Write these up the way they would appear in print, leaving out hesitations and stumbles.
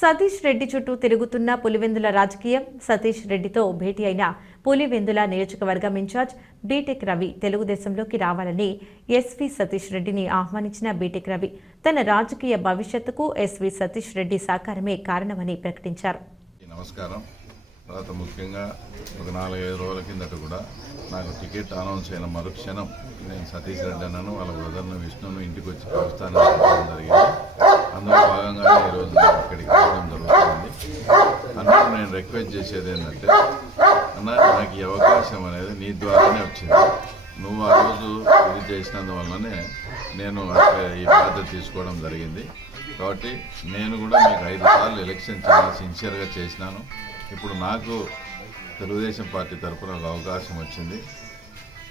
సతీష్ రెడ్డి చుట్టూ తిరుగుతున్న పులివెందుల రాజకీయం. సతీష్ రెడ్డితో భేటీ అయిన పులివెందుల నియోజకవర్గం ఇన్ఛార్జ్ బీటెక్ రవి తెలుగుదేశంలోకి రావాలని ఎస్వి సతీష్ రెడ్డిని ఆహ్వానించిన బీటెక్ రవి తన రాజకీయ భవిష్యత్తుకు ఎస్వి సతీష్ రెడ్డి సహకారమే కారణమని ప్రకటించారు. నమస్కారం. తర్వాత ముఖ్యంగా ఒక 4-5 రోజుల కిందట కూడా నాకు టికెట్ అనౌన్స్ అయిన మరుక్షణం నేను సతీష్ రెడ్డి అన్నాను వాళ్ళ బ్రదర్ను విష్ణును ఇంటికి వచ్చి కలుస్తానని చెప్పడం జరిగింది. అందులో భాగంగానే ఈరోజు ఇక్కడికి రావడం జరుగుతుంది. అన్నట్టు నేను రిక్వెస్ట్ చేసేది ఏంటంటే, అన్న నాకు ఈ అవకాశం అనేది నీ ద్వారానే వచ్చింది. నువ్వు ఆ రోజు ఇది చేసినందువల్లనే నేను ఈ బాధ్యత తీసుకోవడం జరిగింది. కాబట్టి నేను కూడా మీకు 5 సార్లు ఎలక్షన్ చాలా సిన్సియర్గా చేసినాను. ఇప్పుడు నాకు తెలుగుదేశం పార్టీ తరఫున ఒక అవకాశం వచ్చింది.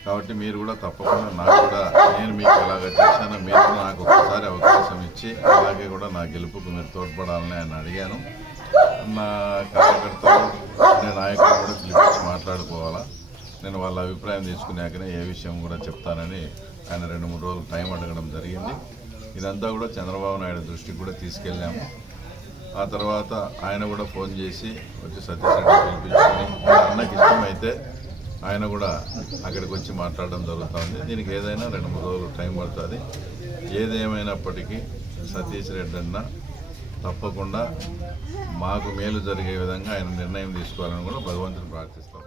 కాబట్టి మీరు కూడా తప్పకుండా నాకు కూడా నేను మీకు ఎలాగ చేశానో మీరు కూడా నాకు ఒక్కసారి అవకాశం ఇచ్చి అలాగే కూడా నా గెలుపుకు మీరు తోడ్పడాలని ఆయన అడిగాను. నా కార్యకర్తలు నేను నాయకులు కూడా పిలిపించి మాట్లాడుకోవాలా, నేను వాళ్ళ అభిప్రాయం తీసుకున్నాకనే ఏ విషయం కూడా చెప్తానని ఆయన 2-3 రోజులు టైం అడగడం జరిగింది. ఇదంతా కూడా చంద్రబాబు నాయుడు దృష్టికి కూడా తీసుకెళ్ళాము. ఆ తర్వాత ఆయన కూడా ఫోన్ చేసి వచ్చి సతీష్ రెడ్డి పిలిపించుకొని అన్నకి ఇష్టమైతే ఆయన కూడా అక్కడికి వచ్చి మాట్లాడడం జరుగుతుంది. దీనికి ఏదైనా 2-3 రోజులు టైం పడుతుంది. ఏదేమైనప్పటికీ సతీష్ రెడ్డి అన్న తప్పకుండా మాకు మేలు జరిగే విధంగా ఆయన నిర్ణయం తీసుకోవాలని కూడా భగవంతుని ప్రార్థిస్తాం.